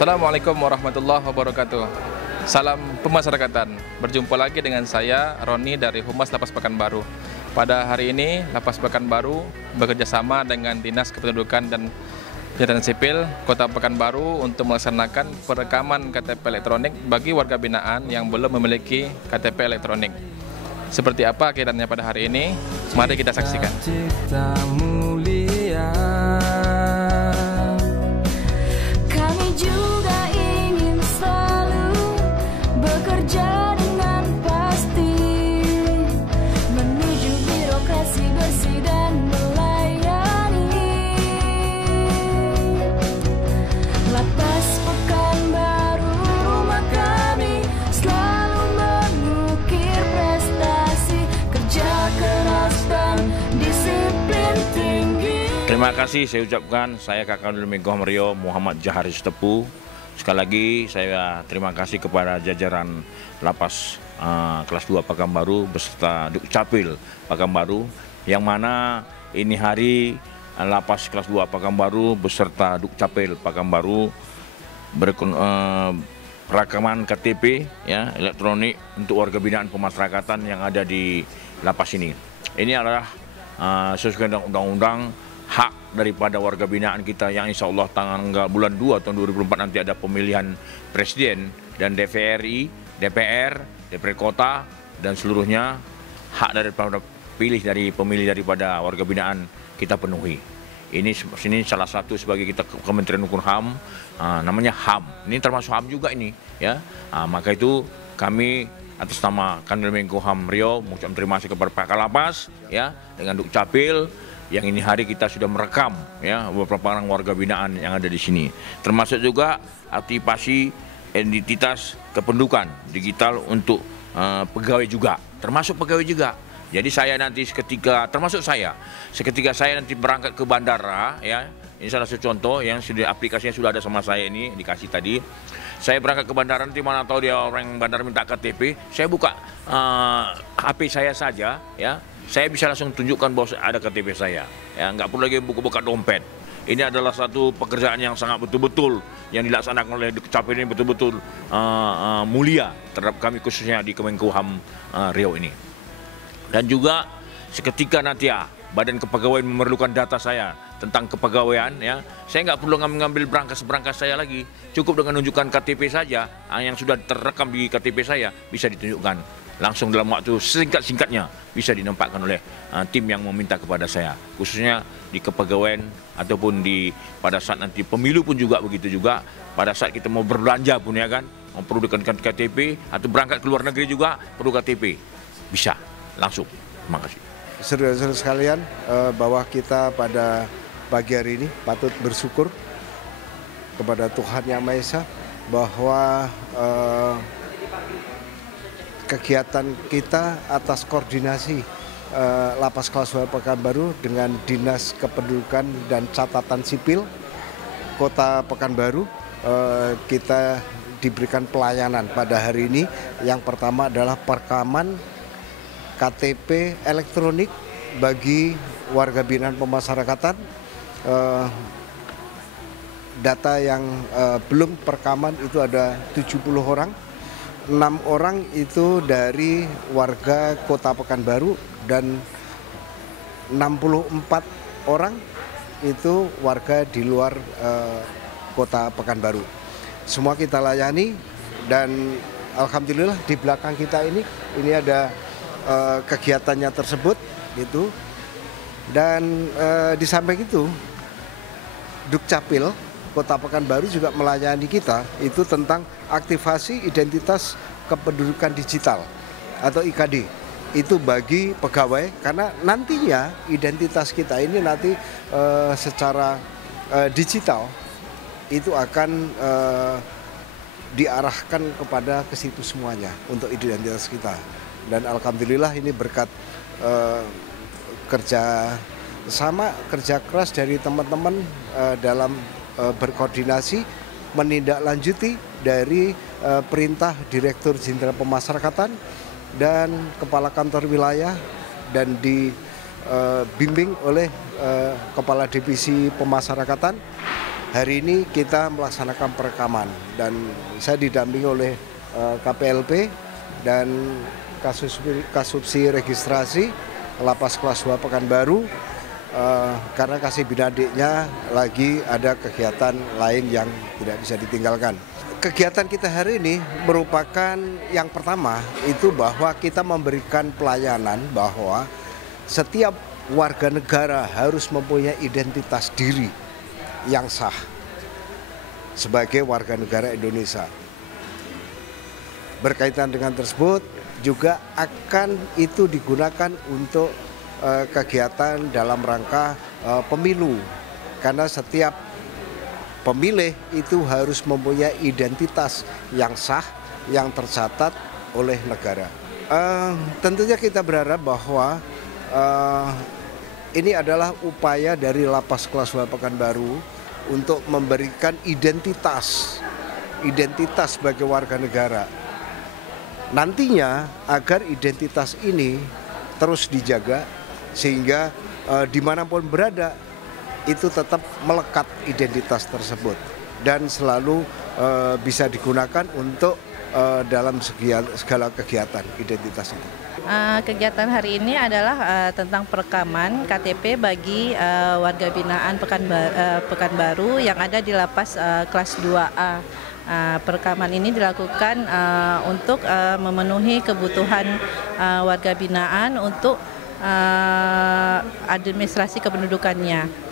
Assalamualaikum warahmatullahi wabarakatuh. Salam pemasyarakatan. Berjumpa lagi dengan saya, Roni dari Humas Lapas Pekanbaru. Pada hari ini, Lapas Pekanbaru bekerjasama dengan Dinas Kependudukan dan Catatan Sipil Kota Pekanbaru untuk melaksanakan perekaman KTP elektronik bagi warga binaan yang belum memiliki KTP elektronik. Seperti apa kegiatannya pada hari ini? Mari kita saksikan. Terima kasih saya ucapkan, saya Kakak Menkumham Riau Muhammad Jaharis Tepu. Sekali lagi saya terima kasih kepada jajaran Lapas kelas 2 Pekanbaru beserta Dukcapil Pekanbaru, yang mana ini hari Lapas kelas 2 Pekanbaru beserta Dukcapil Pekanbaru perekaman KTP ya, elektronik untuk warga binaan pemasyarakatan yang ada di lapas ini. Ini adalah sesuai dengan undang-undang hak daripada warga binaan kita yang insya Allah tanggal bulan 2 tahun 2004 nanti ada pemilihan presiden dan DPR, DPR Kota dan seluruhnya hak daripada pemilih daripada warga binaan kita penuhi. Ini salah satu sebagai kita Kementerian Hukum HAM, namanya HAM. Ini termasuk HAM juga ini ya. Maka itu kami atas nama Kanwil Menkumham Riau mengucapkan terima kasih kepada Pak Kalapas ya dengan Dukcapil yang ini hari kita sudah merekam ya beberapa orang warga binaan yang ada di sini, termasuk juga aktivasi identitas kependudukan digital untuk pegawai juga, termasuk pegawai juga. Jadi saya nanti seketika saya nanti berangkat ke bandara ya, ini salah satu contoh yang sudah aplikasinya sudah ada sama saya ini dikasih tadi. Saya berangkat ke bandara nanti mana tahu dia orang bandara minta KTP, saya buka HP saya saja ya. Saya bisa langsung tunjukkan bahwa ada KTP saya, ya nggak perlu lagi buka-buka dompet. Ini adalah satu pekerjaan yang sangat betul-betul yang dilaksanakan oleh Dukcapil ini betul-betul mulia terhadap kami khususnya di Kemenkumham Riau ini. Dan juga seketika nanti ya Badan Kepegawaian memerlukan data saya tentang kepegawaian ya, saya nggak perlu ngambil berangkas saya lagi, cukup dengan menunjukkan KTP saja yang sudah terekam di KTP saya bisa ditunjukkan. Langsung dalam waktu singkat-singkatnya bisa dinampakkan oleh tim yang meminta kepada saya, khususnya di kepegawaian ataupun pada saat nanti pemilu pun juga begitu juga, pada saat kita mau berbelanja pun ya kan, memperlukan KTP atau berangkat ke luar negeri juga perlu KTP, bisa langsung. Terima kasih. Saudara-saudara sekalian, bahwa kita pada pagi hari ini patut bersyukur kepada Tuhan Yang Maha Esa bahwa kegiatan kita atas koordinasi Lapas Kelas 2 Pekanbaru dengan Dinas Kependudukan dan Catatan Sipil Kota Pekanbaru, kita diberikan pelayanan pada hari ini. Yang pertama adalah perekaman KTP elektronik bagi warga binaan pemasyarakatan. Data yang belum perekaman itu ada 70 orang. 6 orang itu dari warga Kota Pekanbaru dan 64 orang itu warga di luar Kota Pekanbaru. Semua kita layani dan alhamdulillah di belakang kita ini ada kegiatannya tersebut gitu. Dan di samping itu Dukcapil Kota Pekanbaru juga melayani kita itu tentang aktivasi identitas kependudukan digital atau IKD. Itu bagi pegawai, karena nantinya identitas kita ini nanti secara digital itu akan diarahkan kepada ke situ semuanya untuk identitas kita. Dan alhamdulillah ini berkat kerja keras dari teman-teman dalam berkoordinasi menindaklanjuti dari perintah Direktur Jenderal Pemasyarakatan dan Kepala Kantor Wilayah dan dibimbing oleh Kepala Divisi Pemasyarakatan hari ini kita melaksanakan perekaman dan saya didampingi oleh KPLP dan Kasubsi Registrasi Lapas Kelas 2 Pekanbaru karena Kasih Binadiknya lagi ada kegiatan lain yang tidak bisa ditinggalkan. Kegiatan kita hari ini merupakan yang pertama itu bahwa kita memberikan pelayanan bahwa setiap warga negara harus mempunyai identitas diri yang sah sebagai warga negara Indonesia. Berkaitan dengan tersebut juga akan itu digunakan untuk kegiatan dalam rangka pemilu karena setiap pemilih itu harus mempunyai identitas yang sah yang tercatat oleh negara. Tentunya kita berharap bahwa ini adalah upaya dari Lapas Kelas 2 Pekanbaru untuk memberikan identitas sebagai warga negara. Nantinya agar identitas ini terus dijaga sehingga dimanapun berada itu tetap melekat identitas tersebut dan selalu bisa digunakan untuk dalam segala kegiatan identitas itu. Kegiatan hari ini adalah tentang perekaman KTP bagi warga binaan Pekanbaru yang ada di Lapas Kelas 2A. Perekaman ini dilakukan untuk memenuhi kebutuhan warga binaan untuk administrasi kependudukannya.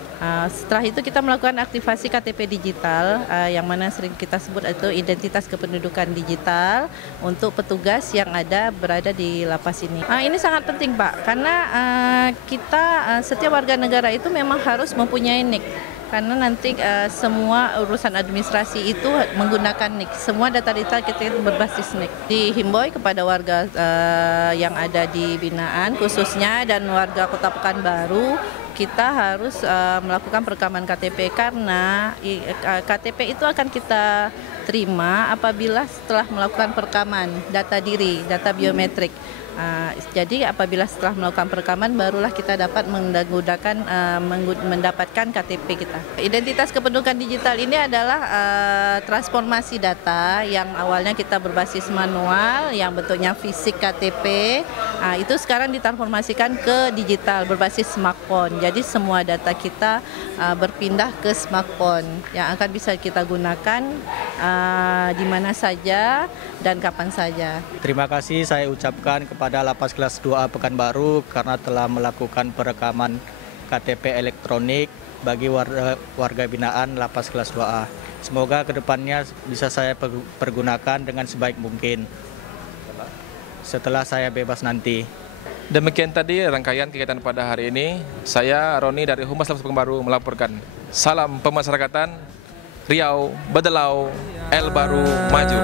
Setelah itu kita melakukan aktivasi KTP digital yang mana sering kita sebut itu identitas kependudukan digital untuk petugas yang berada di lapas ini. Ini sangat penting Pak, karena kita setiap warga negara itu memang harus mempunyai NIK. Karena nanti semua urusan administrasi itu menggunakan NIK. Semua data-data kita berbasis NIK. Dihimbau kepada warga yang ada di binaan khususnya dan warga Kota Pekanbaru, kita harus melakukan perekaman KTP karena KTP itu akan kita terima apabila setelah melakukan perekaman data diri, data biometrik. Jadi apabila setelah melakukan perekaman barulah kita dapat mendapatkan KTP kita. Identitas kependudukan digital ini adalah transformasi data yang awalnya kita berbasis manual yang bentuknya fisik KTP, itu sekarang ditransformasikan ke digital berbasis smartphone. Jadi semua data kita berpindah ke smartphone yang akan bisa kita gunakan di mana saja dan kapan saja. Terima kasih saya ucapkan kepada Lapas Kelas 2A Pekanbaru karena telah melakukan perekaman KTP elektronik bagi warga binaan Lapas Kelas 2A. Semoga kedepannya bisa saya pergunakan dengan sebaik mungkin setelah saya bebas nanti. Demikian tadi rangkaian kegiatan pada hari ini. Saya Roni dari Humas Lapas Pekanbaru melaporkan. Salam pemasyarakatan, Riau, Bedelau, El Baru, Maju.